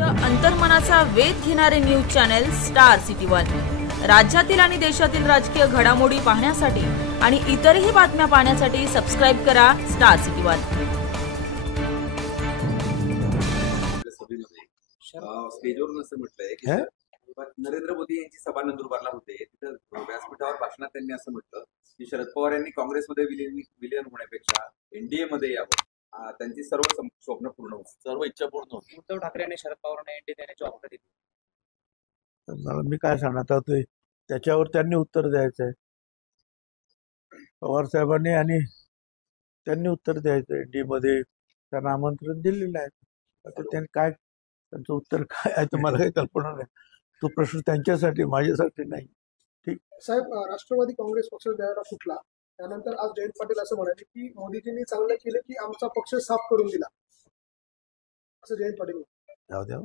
लोकप्रिय अंतर्मनाचा वेध घेणारे news channel star city one. राज्यातील आणि देशातील राजकीय घडामोडी पाहण्यासाठी आणि इतरही बातम्या पाहण्यासाठी सबस्क्राइब करा स्टार सिटी वन। स्टेजवर नसं म्हटलंय की नरेंद्र मोदी यांची सभा नंदुरबारला होते, तिथं व्यासपीठावर भाषणात त्यांनी असं म्हटलं की शरद पवार यांनी काँग्रेसमध्ये विलीन होण्यापेक्षा एनडीए मध्ये यावं, त्यांची सर्व स्वप्न पूर्ण होत, सर्व इच्छा पूर्ण होत। उद्धव ठाकरे यांनी शरद पवारांना एनडीए देण्याची ऑफर दिली। मी काय सांगणार होते त्याच्यावर त्यांनी उत्तर द्यायचं आहे। पवार साहेबांनी आणि त्यांनी उत्तर द्यायचं आहे। एनडीए मध्ये त्यांना आमंत्रण दिलेलं आहे। आता त्यांनी काय त्यांचं उत्तर काय आहे तुम्हाला काही कल्पना नाही। तो प्रश्न त्यांच्यासाठी, माझ्यासाठी नाही। ठीक साहेब, राष्ट्रवादी काँग्रेस पक्ष ज्यावेळेला फुटला त्यानंतर आज जयंत पाटील असं म्हणाले की मोदीजींनी चांगलं केलं की आमचा पक्ष साफ करून दिला, असं जयंत पाटील म्हणाले। जाऊ द्या,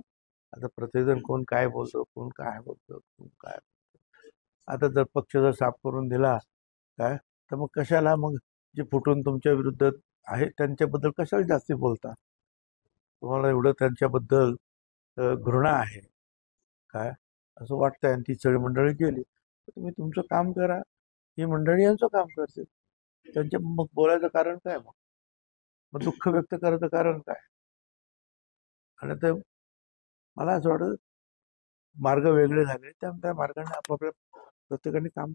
आता प्रत्येकजण कोण काय बोलतो, कोण काय बोलतो, कोण काय बोलतो। आता जर पक्ष जर साफ करून दिला काय, तर मग कशाला मग जे फुटून तुमच्या विरुद्ध आहे त्यांच्याबद्दल कशाला जास्ती बोलता? तुम्हाला एवढं त्यांच्याबद्दल घृणा आहे काय असं वाटतंय, आणि ती सगळी मंडळी गेली तर तुम्ही तुमचं काम करा, ही मंडळी यांचं काम करते। त्यांच्या मग बोलायचं कारण काय? मग दुःख व्यक्त करायचं कारण काय? आणि ते मला असं वाटतं मार्ग वेगळे झाले, त्या मार्गाने आपापल्या प्रत्येकाने काम